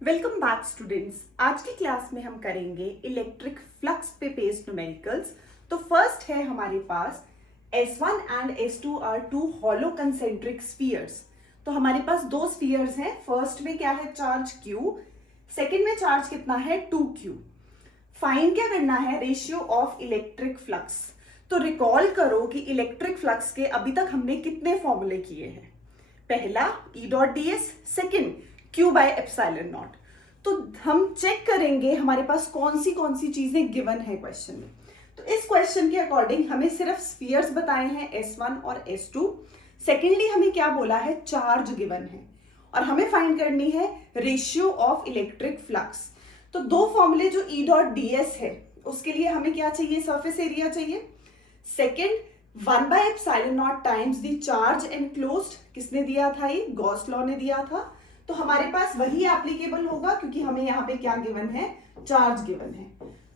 Welcome back students. आज की class में हम करेंगे इलेक्ट्रिक फ्लक्स पे बेस्ड न्यूमेरिकल्स। तो फर्स्ट है हमारे पास S1 and S2 are two hollow concentric spheres. तो हमारे पास दो स्फीयर्स हैं। फर्स्ट में क्या है, चार्ज Q, सेकेंड में चार्ज कितना है, 2Q। फाइंड क्या करना है, रेशियो ऑफ इलेक्ट्रिक फ्लक्स। तो रिकॉल करो कि इलेक्ट्रिक फ्लक्स के अभी तक हमने कितने फॉर्मूले किए हैं। पहला E.ds, second Q by epsilon not. तो हम चेक करेंगे हमारे पास कौन सी चीजें गिवन है क्वेश्चन में। तो इस क्वेश्चन के अकॉर्डिंग हमें सिर्फ स्फीयर्स बताए हैं S1 और S2। सेकेंडली हमें क्या बोला है, चार्ज गिवन है और हमें फाइंड करनी है रेशियो ऑफ इलेक्ट्रिक फ्लक्स। तो दो फॉर्मूले जो E.ds है उसके लिए हमें क्या चाहिए, सरफेस एरिया चाहिए। Second 1 bye epsilon not times the charge enclosed, किसने दिया था, ये गॉस लॉ ने दिया था। तो हमारे पास वही एप्लीकेबल होगा क्योंकि हमें यहाँ पे क्या गिवन है, चार्ज गिवन है।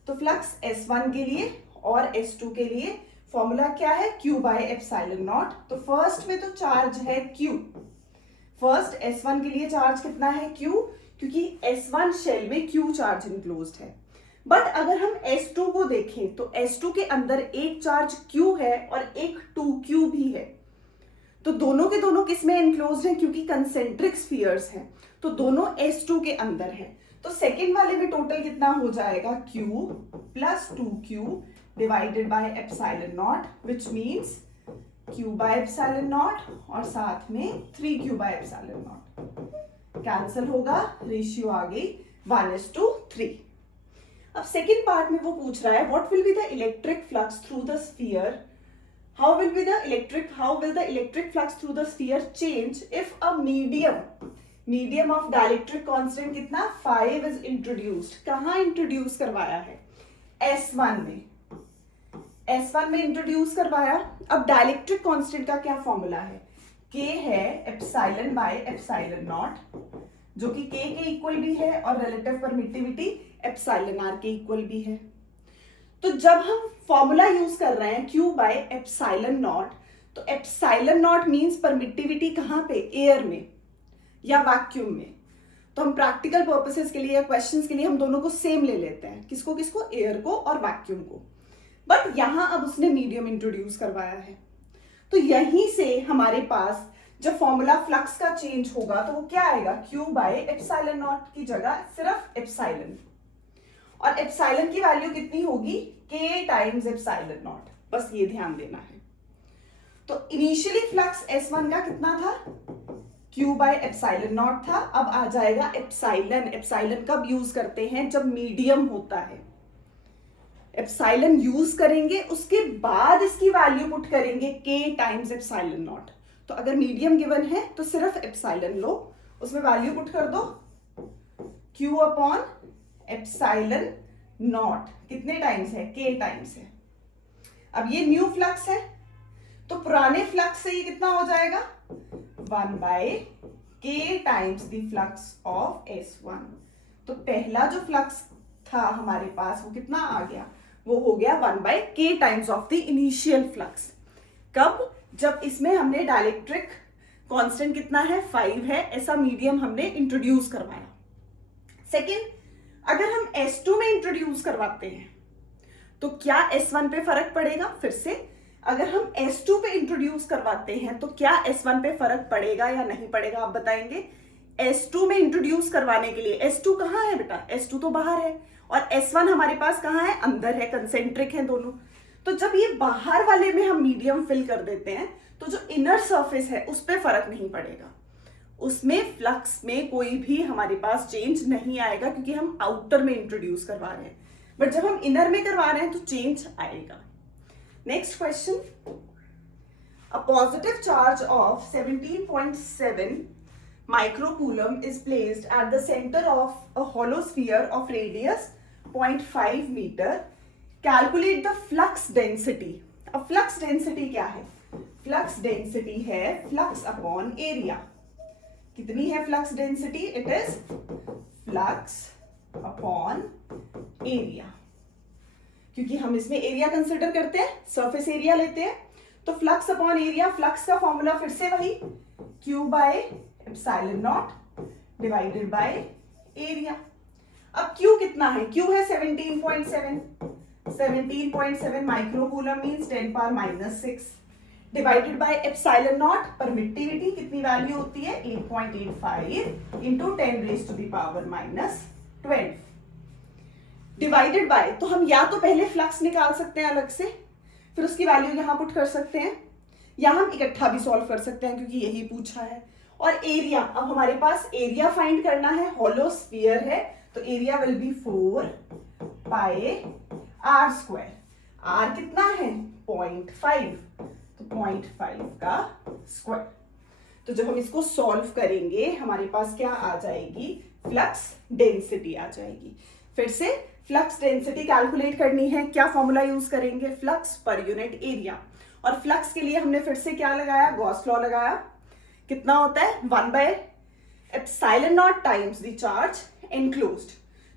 तो फ्लक्स S1 के लिए और S2 के लिए फॉर्मूला क्या है, Q बाय एप्सिलॉन नॉट। तो फर्स्ट में तो चार्ज है Q। फर्स्ट S1 के लिए चार्ज कितना है, Q, क्योंकि S1 शेल में Q चार्ज इनक्लोज्ड है। बट अगर हम S2 को देखें तो S2 के अंदर एक चार्ज Q है और एक 2Q भी है। तो दोनों के दोनों किस में एनक्लोज्ड हैं, क्योंकि कंसेंट्रिक स्फीयर्स हैं, तो दोनों S2 के अंदर है। तो सेकेंड वाले में टोटल कितना हो जाएगा, Q plus 2Q divided by epsilon not, which means Q by epsilon not और साथ में 3Q bye epsilon not. Cancel होगा, रेशियो आ गई 1:3। अब सेकेंड पार्ट में वो पूछ रहा है what will be the electric flux through the sphere, how will the electric flux through the sphere change if a medium of dielectric constant कितना 5 is introduced। कहाँ इंट्रोड्यूस करवाया है, S1 में इंट्रोड्यूस करवाया। अब डायलेक्ट्रिक कांस्टेंट का क्या formula है, K है एप्सिलॉन बाय एप्सिलॉन नॉट, जो कि K के इक्वल भी है और रिलेटिव परमिटिविटी एप्सिलॉन R के इक्वल भी है। तो जब हम फॉर्मूला यूज कर रहे हैं Q बाय एप्सिलॉन नॉट, तो एप्सिलॉन नॉट मींस परमिटिविटी कहाँ पे, एयर में या वैक्यूम में। तो हम प्रैक्टिकल पर्पसेस के लिए या क्वेश्चंस के लिए हम दोनों को सेम ले लेते हैं, किसको किसको, एयर को और वैक्यूम को। बट यहां अब उसने मीडियम इंट्रोड्यूस करवाया है। तो यहीं से हमारे पास जब फॉर्मूला फ्लक्स का चेंज होगा तो वो क्या आएगा, Q बाय एप्सिलॉन नॉट की जगह सिर्फ एप्सिलॉन, और एप्सिलॉन की वैल्यू कितनी होगी, K टाइम्स एप्सिलॉन नॉट। बस ये ध्यान देना है। तो इनिशियली फ्लक्स S1 का कितना था, Q बाय एप्सिलॉन नॉट था। अब आ जाएगा एप्सिलॉन कब यूज करते हैं, जब मीडियम होता है। एप्सिलॉन यूज करेंगे, उसके बाद इसकी वैल्यू पुट करेंगे K टाइम्स एप्सिलॉन नॉट। तो अगर मीडियम गिवन है तो सिर्फ एप्सिलॉन लो, उसमें वैल्यू पुट कर दो Q अपॉन एप्सिलॉन नॉट, कितने टाइम्स है, K टाइम्स है। अब ये न्यू फ्लक्स है तो पुराने फ्लक्स से ये कितना हो जाएगा, 1 by K times the flux of S1। तो पहला जो फ्लक्स था हमारे पास वो कितना आ गया, वो हो गया 1 by K times of the initial flux. कब, जब इसमें हमने डायलेक्ट्रिक कांस्टेंट कितना है, 5 है, ऐसा मीडियम हमने इंट्रोड्यूस करवाया। सेकेंड, अगर हम S2 में इंट्रोड्यूस करवाते हैं तो क्या S1 पे फर्क पड़ेगा, फिर से अगर हम S2 पे इंट्रोड्यूस करवाते हैं तो क्या S1 पे फर्क पड़ेगा या नहीं पड़ेगा, आप बताएंगे। S2 में इंट्रोड्यूस करवाने के लिए, S2 कहाँ है बेटा, S2 तो बाहर है और S1 हमारे पास कहाँ है, अंदर है, कंसेंट्रिक है दोनों। तो जब ये बाहर वाले में हम मीडियम फिल कर देते हैं तो जो इनर सरफेस है उस पर फर्क नहीं पड़ेगा, उसमें फ्लक्स में कोई भी हमारे पास चेंज नहीं आएगा क्योंकि हम आउटर में इंट्रोड्यूस करवा रहे हैं। बट जब हम इनर में करवा रहे हैं तो चेंज आएगा। Next question, a positive charge of 17.7 microcoulomb is placed at the centre of a hollow sphere of radius 0.5 metre. Calculate the flux density. अब फ्लक्स डेंसिटी क्या है, फ्लक्स डेंसिटी है फ्लक्स अपॉन एरिया। कितनी है flux density, it is flux upon area, क्योंकि हम इसमें area consider करते हैं, सरफेस एरिया लेते हैं। तो फ्लक्स अपॉन एरिया, फ्लक्स का फॉर्मूला फिर से वही Q by epsilon naught divided by area. अब Q कितना है? Q है 17.7, 17.7 microcoulomb means 10 power -6 divided by epsilon naught, permittivity कितनी वैल्यू होती है? 8.85 into 10 raise to the power -12 divided by, तो हम या तो पहले फ्लक्स निकाल सकते हैं अलग से, फिर उसकी वैल्यू यहां पुट कर सकते हैं, या हम इकट्ठा भी सॉल्व कर सकते हैं क्योंकि यही पूछा है। और एरिया, अब हमारे पास एरिया फाइंड करना है, हॉलो स्फीयर है, तो area will be 4 pi r square. R कितना है? 0.5, तो 0.5 का स्क्वायर। तो जब हम इसको सॉल्व करेंगे हमारे पास क्या आ जाएगी? फ्लक्स डेंसिटी आ जाएगी। फिर से फ्लक्स डेंसिटी कैलकुलेट करनी है, क्या फॉर्मूला यूज करेंगे? Flux per unit area. और फ्लक्स के लिए हमने फिर से क्या लगाया? गॉस लॉ लगाया। कितना होता है? 1/ε0 टाइम्स द चार्ज एनक्लोज्ड।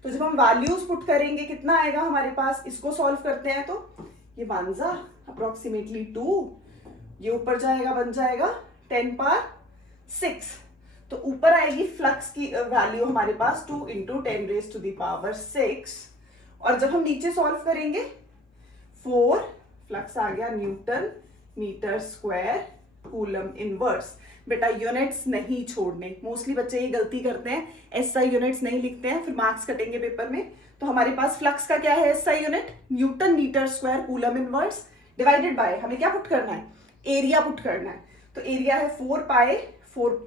तो जब हम वैल्यूज पुट करेंगे कितना आएगा हमारे पास? इसको सॉल्व करते हैं तो ये 1 जा अप्रोक्सीमेटली 2, ये ऊपर जाएगा बन जाएगा 10 पावर 6। तो ऊपर आएगी फ्लक्स की वैल्यू हमारे पास 2 into 10 raise to the power 6। और जब हम नीचे सॉल्व करेंगे 4, फ्लक्स आ गया newton metre square coulomb inverse. बेटा यूनिट्स नहीं छोड़ने, मोस्टली बच्चे ये गलती करते हैं, एसआई यूनिट्स नहीं लिखते हैं, फिर मार्क्स कटेंगे पेपर में। तो हमारे पास फ्लक्स का क्या है? SI unit newton metre square coulomb inverse divided by, हमें क्या पुट करना है? एरिया पुट करना है। तो एरिया है 4 पाई, 4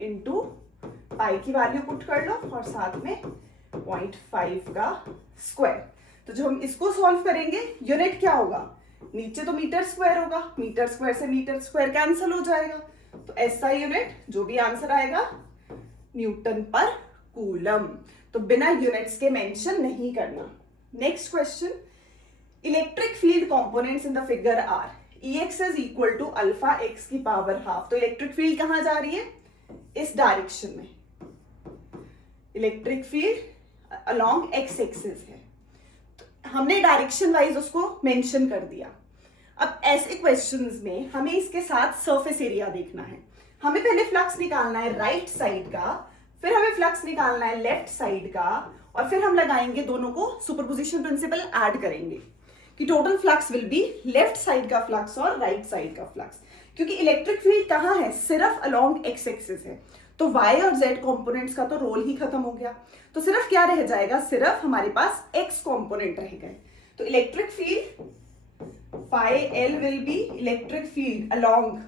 इंटू पाई की वैल्यू पुट कर लो और साथ में 0.5 का स्क्वायर। तो जब हम इसको सॉल्व करेंगे यूनिट क्या होगा? नीचे तो मीटर स्क्वायर होगा, मीटर स्क्वायर से मीटर स्क्वायर कैंसिल हो जाएगा, तो एसआई यूनिट जो भी आंसर आएगा न्यूटन पर कूलम। तो बिना यूनिट्स के मेंशन नहीं करना। Next question, electric field components in the figure are Ex is equal to alpha x की पावर हाफ। तो इलेक्ट्रिक फील्ड कहां जा रही है? इस डायरेक्शन में। Electric field along x axis है, तो हमने डायरेक्शन वाइज उसको मेंशन कर दिया। अब ऐसे क्वेश्चंस में हमें इसके साथ सरफेस एरिया देखना है। हमें पहले फ्लक्स निकालना है राइट साइड का, फिर हमें फ्लक्स निकालना है लेफ्ट साइड का, और फिर हम लगाएंगे दोनों को सुपरपोजिशन प्रिंसिपल ऐड करेंगे कि total flux will be left side का फ्लक्स और राइट साइड का फ्लक्स। क्योंकि इलेक्ट्रिक फील्ड कहां है? सिर्फ अलोंग एक्स एक्सिस है, तो y और z कंपोनेंट्स का तो रोल ही खत्म हो गया। तो सिर्फ क्या रह जाएगा? सिर्फ हमारे पास x कंपोनेंट रह गए। तो electric field phi L will be electric field along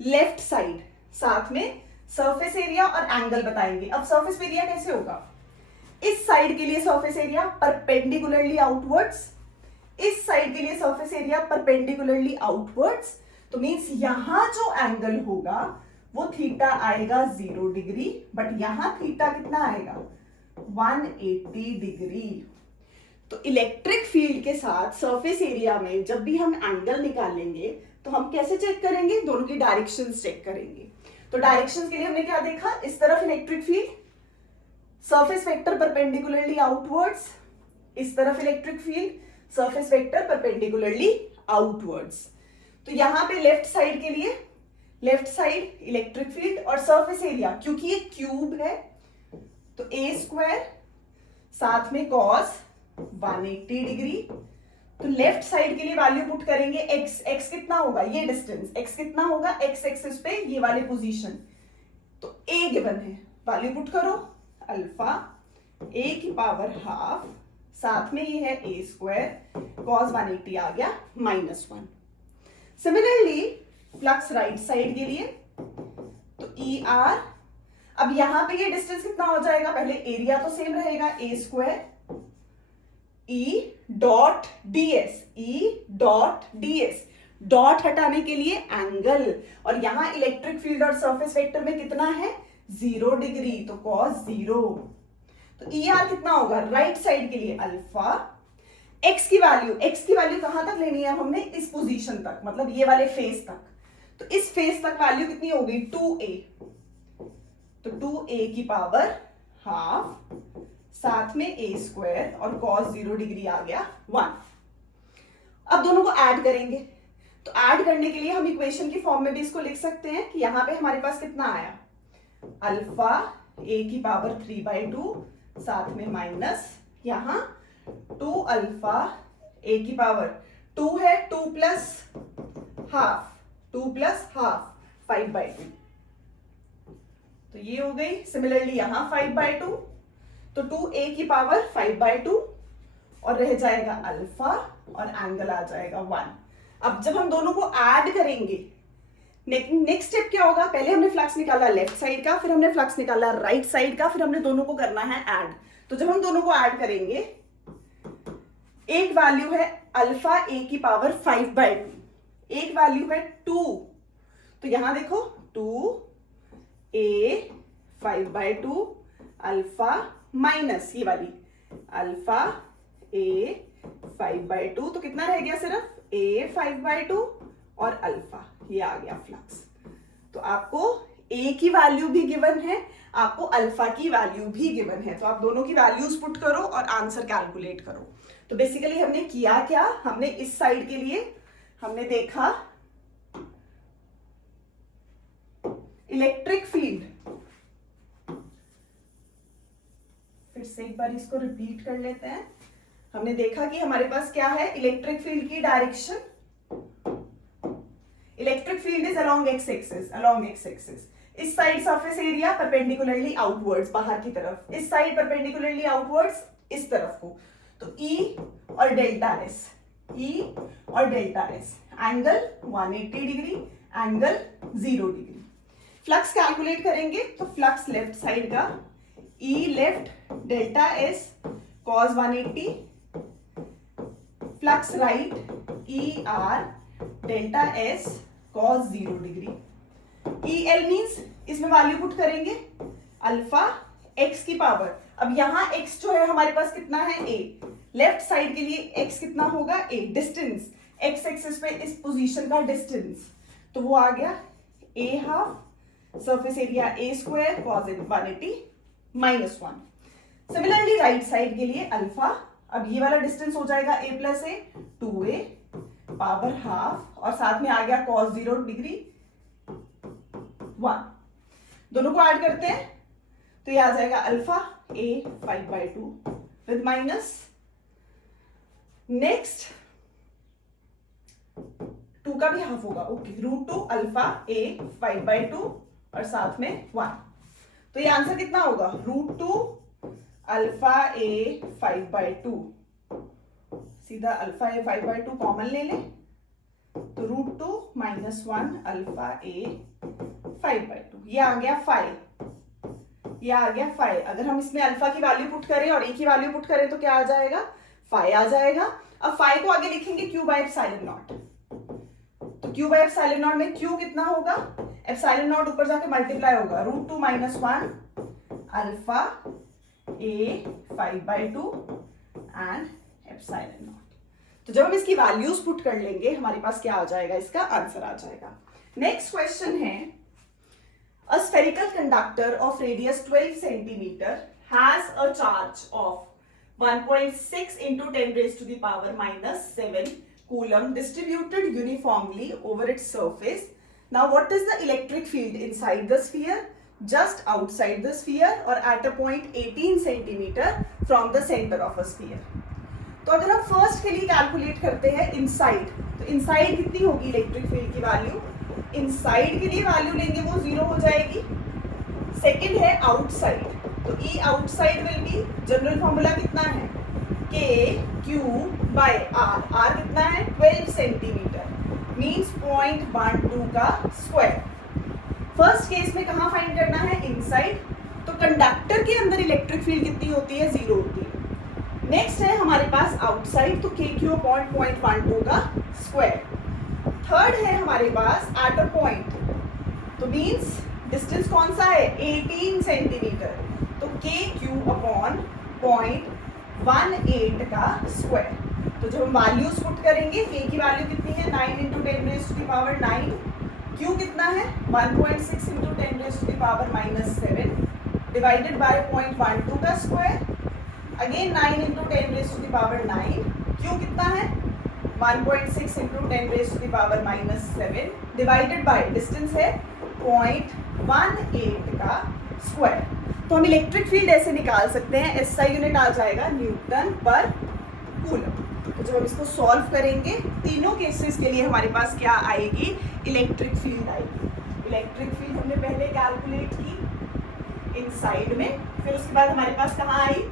left side, साथ में सरफेस एरिया और एंगल बताएंगे। अब सरफेस एरिया कैसे होगा? इस साइड के लिए सरफेस एरिया परपेंडिकुलरली आउटवर्ड्स, इस साइड के लिए सरफेस एरिया परपेंडिकुलरली आउटवर्ड्स। तो मींस यहां जो एंगल होगा वो थीटा आएगा 0 डिग्री, बट यहां थीटा कितना आएगा? 180 डिग्री। तो इलेक्ट्रिक फील्ड के साथ सरफेस एरिया में जब भी हम एंगल निकालेंगे तो हम कैसे चेक करेंगे? दोनों की डायरेक्शंस चेक करेंगे। तो डायरेक्शंस के लिए हमने क्या देखा? इस तरफ electric field surface vector perpendicularly outwards, इस तरफ electric field surface vector perpendicularly outwards. तो यहां पे लेफ्ट साइड के लिए लेफ्ट साइड इलेक्ट्रिक फील्ड और सरफेस एरिया, क्योंकि ये क्यूब है तो a स्क्वायर साथ में cos 180 डिग्री। तो लेफ्ट साइड के लिए वैल्यू पुट करेंगे x, x कितना होगा? ये डिस्टेंस x कितना होगा? x एक्सिस पे ये वाले पोजीशन, तो a गिवन है, वैल्यू पुट करो अल्फा a की पावर हाफ, साथ में ये है a स्क्वायर cos 180 आ गया -1। सिमिलरली फ्लक्स राइट साइड के लिए तो ई आर, अब यहां पे ये डिस्टेंस कितना हो जाएगा? पहले एरिया तो सेम रहेगा a square E dot ds, E dot ds, dot हटाने के लिए एंगल, और यहां इलेक्ट्रिक फील्ड और सरफेस वेक्टर में कितना है? 0 डिग्री, तो cos 0। तो ई आर कितना होगा? राइट साइड के लिए अल्फा x की वैल्यू कहां तक लेनी है हमने? इस पोजीशन तक, मतलब ये वाले फेस तक। तो इस फेस तक वैल्यू कितनी हो गई? 2a, तो 2a की पावर हाफ, साथ में a स्क्वायर और cos 0 डिग्री आ गया 1। अब दोनों को ऐड करेंगे, तो ऐड करने के लिए हम इक्वेशन की फॉर्म में भी इसको लिख सकते हैं कि यहां पे हमारे पास कितना आया? अल्फा ए की पावर 3/2, साथ में माइनस यहाँ 2 अल्फा ए की पावर 2 है, 2 प्लस हाफ 5/2, तो ये हो गई। सिमिलरली यहाँ 5/2, तो 2a की पावर 5/2 और रह जाएगा अल्फा और एंगल आ जाएगा 1। अब जब हम दोनों को ऐड करेंगे, नेक्स्ट स्टेप क्या होगा, पहले हमने फ्लक्स निकाला लेफ्ट साइड का, फिर हमने फ्लक्स निकाला राइट साइड का, फिर हमने दोनों को करना है ऐड। तो जब हम दोनों को ऐड करेंगे, एक वैल्यू है अल्फा ए की पावर 5/2, एक वैल्यू है 2, तो यहां देखो 2a 5/2 अल्फा माइनस ये वाली अल्फा a 5/2, तो कितना रह गया, सिर्फ a 5/2 और अल्फा, ये आ गया फ्लक्स। तो आपको a की वैल्यू भी गिवन है, आपको अल्फा की वैल्यू भी गिवन है, तो आप दोनों की वैल्यूज पुट करो और आंसर कैलकुलेट करो। तो बेसिकली हमने किया क्या, हमने इस साइड के लिए हमने देखा इलेक्ट्रिक फील्ड, फिर से एक बार इसको रिपीट कर लेते हैं। हमने देखा कि हमारे पास क्या है, इलेक्ट्रिक फील्ड की direction, electric field is along x axis, इस side surface area perpendicularly outwards बाहर की तरफ, इस साइड परपेंडिकुलरली आउटवर्ड्स इस तरफ को, तो E और delta S, angle 180 degree, angle 0 degree. Flux calculate करेंगे तो फ्लक्स लेफ्ट साइड का E left delta S cos 180, flux right ER delta S cos 0 degree. EL means इसमें वैल्यू पुट करेंगे अल्फा x की पावर, अब यहां x जो है हमारे पास कितना है a, लेफ्ट साइड के लिए x कितना होगा a, डिस्टेंस x एक्सिस पे इस पोजीशन का डिस्टेंस, तो वो आ गया a half surface area a square cos 180 -1। Similarly right side के लिए अल्फा, अब ये वाला डिस्टेंस हो जाएगा a plus a 2a power half और साथ में आ गया cos 0 डिग्री 1। दोनों को ऐड करते हैं तो ये आ जाएगा alpha a 5/2 with minus, next 2 का भी हाफ होगा, ओके, √2 अल्फा a 5/2 और साथ में 1, तो ये आंसर कितना होगा, √2 अल्फा a 5/2, सीधा अल्फा a 5/2 कॉमन ले लें, तो √2 -1 अल्फा a 5/2, ये आ गया 5, ये आ गया 5। अगर हम इसमें अल्फा की वैल्यू पुट करें और a की वैल्यू पुट करें तो क्या आ जाएगा, 5 आ जाएगा। अब 5 को आगे लिखेंगे q/ε0, तो q/ε0 में q कितना होगा, ε0 ऊपर जाके मल्टीप्लाई होगा, √2 -1 अल्फा a 5/2 एंड ε0। तो जब हम इसकी वैल्यूज पुट कर लेंगे हमारे पास क्या आ जाएगा, इसका आंसर आ जाएगा। नेक्स्ट क्वेश्चन है, a spherical conductor of radius 12 centimeter has a charge of 1.6 into 10 raised to the power -7 coulomb distributed uniformly over its surface. Now what is the electric field inside the sphere, just outside the sphere or at a point 18 centimeter from the center of a sphere? तो अगर हम first के लिए calculate करते हैं inside, तो inside कितनी होगी इलेक्ट्रिक फील्ड की वैल्यू, इनसाइड के लिए वैल्यू लेंगे वो 0 हो जाएगी। सेकंड है आउटसाइड, तो E outside will be, general formula कितना है, KQ/R, R कितना है 12 सेंटीमीटर, मीन्स 0.12 का स्क्वायर। फर्स्ट केस में कहाँ फाइंड करना है, इनसाइड, तो कंडक्टर के अंदर इलेक्ट्रिक फील्ड कितनी होती है, 0 होती है। नेक्स्ट है हमारे पास आउटसाइड, तो KQ/0.12 का स्क्वायर। थर्ड है हमारे पास एट अ पॉइंट, तो मीन्स डिस्टेंस कौन सा है 18 सेंटीमीटर, तो KQ/0.18 का स्क्वायर। तो जब हम वैल्यूज पुट करेंगे, K की वैल्यू कितनी है 9 × 10 raised to the power 9, Q कितना है 1.6 × 10 raised to the power -7 divided by 0.12 का square, again 9 × 10 raised to the power 9, Q कितना है 1.6 × 10 raised to the power -7 divided by distance है 0.18 का स्क्वायर। तो हम इलेक्ट्रिक फील्ड ऐसे निकाल सकते हैं, SI यूनिट आ जाएगा न्यूटन पर कूलम। तो जब हम इसको सॉल्व करेंगे तीनों केसेस के लिए हमारे पास क्या आएगी, इलेक्ट्रिक फील्ड आएगी। इलेक्ट्रिक फील्ड हमने पहले कैलकुलेट की इनसाइड में, फिर उसके बाद हमारे पास कहाँ आई,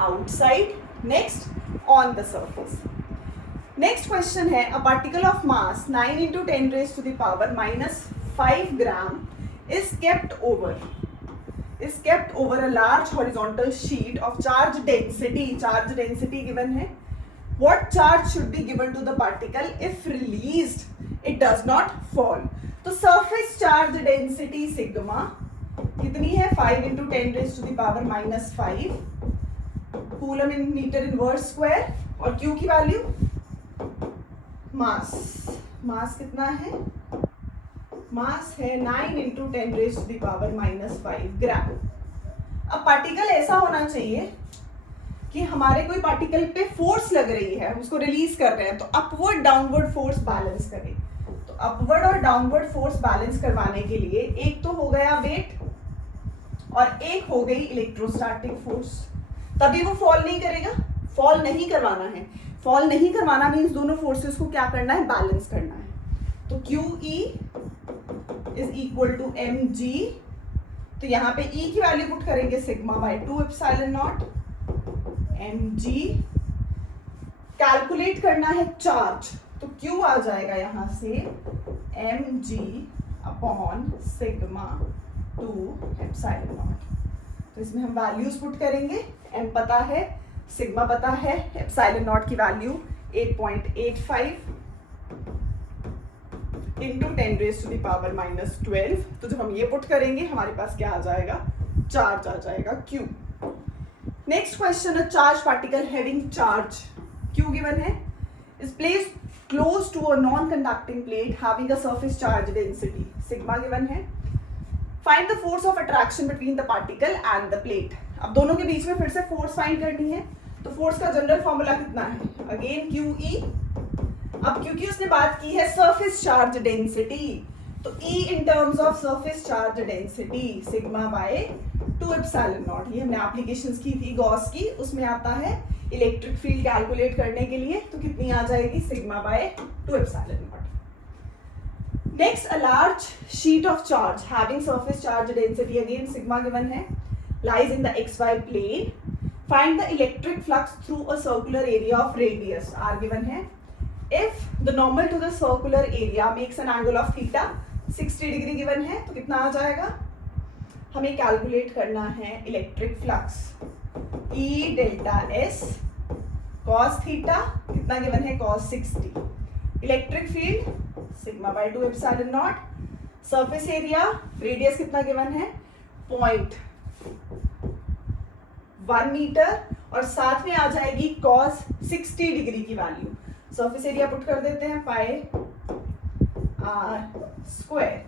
outside, next on the surface. Next question है, a particle of mass 9 × 10⁻⁻5 gram is kept over a large horizontal sheet of charge density. Charge density given है. What charge should be given to the particle if released? It does not fall. तो surface charge density sigma कितनी है, 5 × 10⁻⁻5 coulomb in metre inverse square, और Q की value मास कितना है, मास है 9 × 10⁻5 ग्राम। अब पार्टिकल ऐसा होना चाहिए कि हमारे कोई पार्टिकल पे फोर्स लग रही है, हम उसको रिलीज कर रहे हैं, तो अपवर्ड डाउनवर्ड फोर्स बैलेंस करें। तो अपवर्ड और डाउनवर्ड फोर्स बैलेंस करवाने के लिए एक तो हो गया वेट और एक हो गई इलेक्ट्रोस्टैटिक फोर्स, तभी वो फॉल नहीं करेगा। फॉल नहीं करवाना है, फॉल नहीं करवाना मीन्स दोनों फोर्सेस को क्या करना है, बैलेंस करना है। तो QE is equal to mg, तो यहाँ पे E की वैल्यू पुट करेंगे sigma by 2 epsilon naught mg। Calculate करना है चार्ज, तो Q आ जाएगा यहाँ से mg upon sigma 2 epsilon not. तो इसमें हम वैल्यूज पुट करेंगे, m पता है, सिग्मा पता है, एप्सिलॉन नॉट की वैल्यू 8.85 इंटू 10⁻⁻12। तो जब हम ये पुट करेंगे हमारे पास क्या आ जाएगा, चार्ज आ जाएगा Q। Next question, a charge particle having charge Q given है is placed close to a non conducting plate having a surface charge density sigma given है। Find the force of attraction between the particle and the plate. अब दोनों के बीच में फिर से force find करनी है, तो फोर्स का जनरल फॉर्मूला कितना है, अगेन QE। अब क्योंकि उसने बात की है सरफेस चार्ज डेंसिटी, तो E in terms of surface charge density sigma by 2 epsilon not. ये हमने एप्लीकेशंस की थी गॉस की, उसमें आता है इलेक्ट्रिक फील्ड कैलकुलेट करने के लिए, तो कितनी आ जाएगी, sigma by 2 epsilon not. Next, a large sheet of charge having surface charge density, again sigma given है, lies in the xy plane. Find the electric flux through a circular area of radius r given है। If the normal to the circular area makes an angle of theta 60 degree given है, तो कितना आ जाएगा, हमें calculate करना है electric flux E delta S cos theta कितना given है, cos 60। Electric field sigma by 2 epsilon not, surface area radius कितना गिवन है, 0.1 मीटर, और साथ में आ जाएगी cos 60 डिग्री की वैल्यू। सरफेस एरिया पुट कर देते हैं, pi r square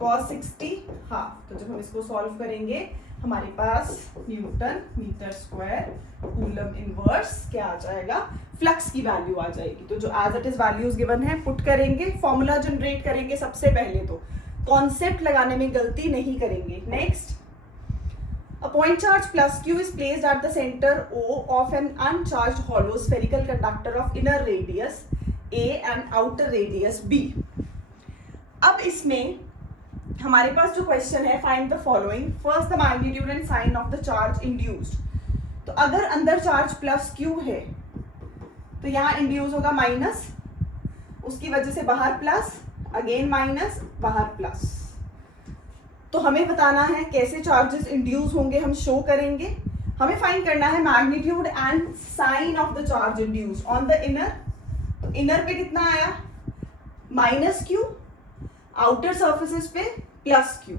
cos 60 half. तो जब हम इसको सॉल्व करेंगे हमारे पास newton metre square coulomb inverse क्या आ जाएगा, फ्लक्स की वैल्यू आ जाएगी। तो जो as it is values given है पुट करेंगे, फॉर्मूला जनरेट करेंगे सबसे पहले, तो कॉन्सेप्ट लगाने में गलती नहीं करेंगे। Next, a point charge plus Q is placed at the center O of an uncharged hollow spherical conductor of inner radius A and outer radius B। अब इसमें हमारे पास जो क्वेश्चन है, find the following, first the magnitude and sign of the charge induced. तो अगर अंदर charge plus Q है तो यहाँ इंड्यूस होगा माइनस, उसकी वजह से बाहर प्लस, अगेन माइनस, बाहर प्लस। तो हमें बताना है कैसे चार्जेस इंड्यूस होंगे, हम शो करेंगे। हमें फाइंड करना है magnitude and sign of the charge induce on the inner. तो इनर पे कितना आया, -Q, आउटर सर्फेसिस पे +Q।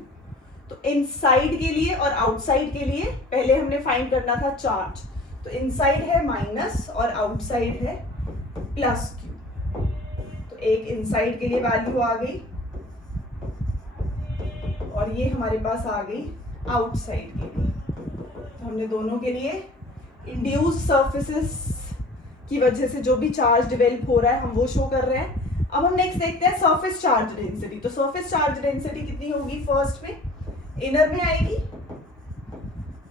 तो इनसाइड के लिए और आउटसाइड के लिए पहले हमने फाइंड करना था चार्ज, तो इनसाइड है माइनस और आउटसाइड है +Q। तो एक इनसाइड के लिए वैल्यू आ गई और ये हमारे पास आ गई आउटसाइड के लिए। तो हमने दोनों के लिए इंड्यूस सर्फेसिस की वजह से जो भी चार्ज डेवलप हो रहा है हम वो शो कर रहे हैं। अब हम नेक्स्ट देखते हैं सरफेस चार्ज डेंसिटी। तो सरफेस चार्ज डेंसिटी कितनी होगी, फर्स्ट में इनर में आएगी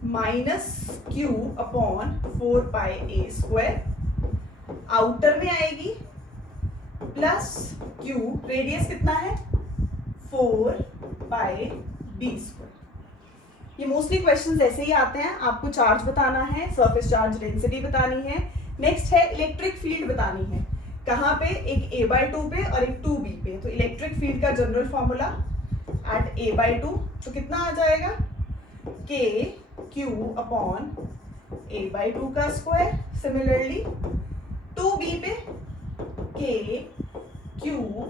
minus Q upon 4πa², outer में आएगी प्लस क्यू, रेडियस कितना है 4πb²। ये मोस्टली क्वेश्चंस ऐसे ही आते हैं, आपको चार्ज बताना है, सरफेस चार्ज डेंसिटी बतानी है। नेक्स्ट है इलेक्ट्रिक फील्ड बतानी है, कहाँ पे, एक a/2 पे और एक 2b पे। तो इलेक्ट्रिक फील्ड का जनरल फॉर्मूला एट a/2 तो कितना आ जाएगा, k q अपॉन a/2 का स्क्वायर। सिमिलरली 2b पे k q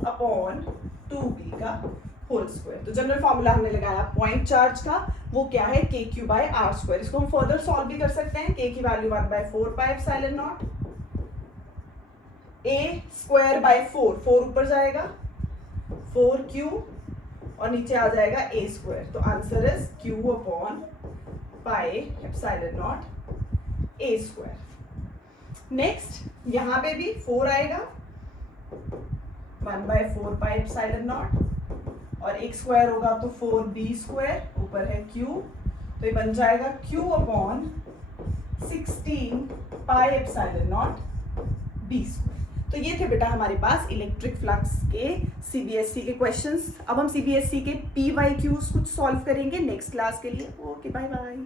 अपॉन 2b का होल स्क्वायर। तो जनरल फॉर्मूला हमने लगाया पॉइंट चार्ज का, वो क्या है kq/r²। इसको हम फर्दर सॉल्व भी कर सकते हैं, k की वैल्यू 1/4πε0, a²/4, 4 ऊपर जाएगा 4q और नीचे आ जाएगा a²। तो answer is q upon πε0 a²। Next यहाँ पे भी 4 आएगा 1/4πε0 और एक स्क्वायर होगा तो 4b², ऊपर है q, तो ये बन जाएगा q अपॉन 16πε0 b²। तो ये थे बेटा हमारे पास इलेक्ट्रिक फ्लक्स के सीबीएसई के क्वेश्चंस। अब हम सीबीएसई के PYQs कुछ सॉल्व करेंगे नेक्स्ट क्लास के लिए। Okay, bye bye.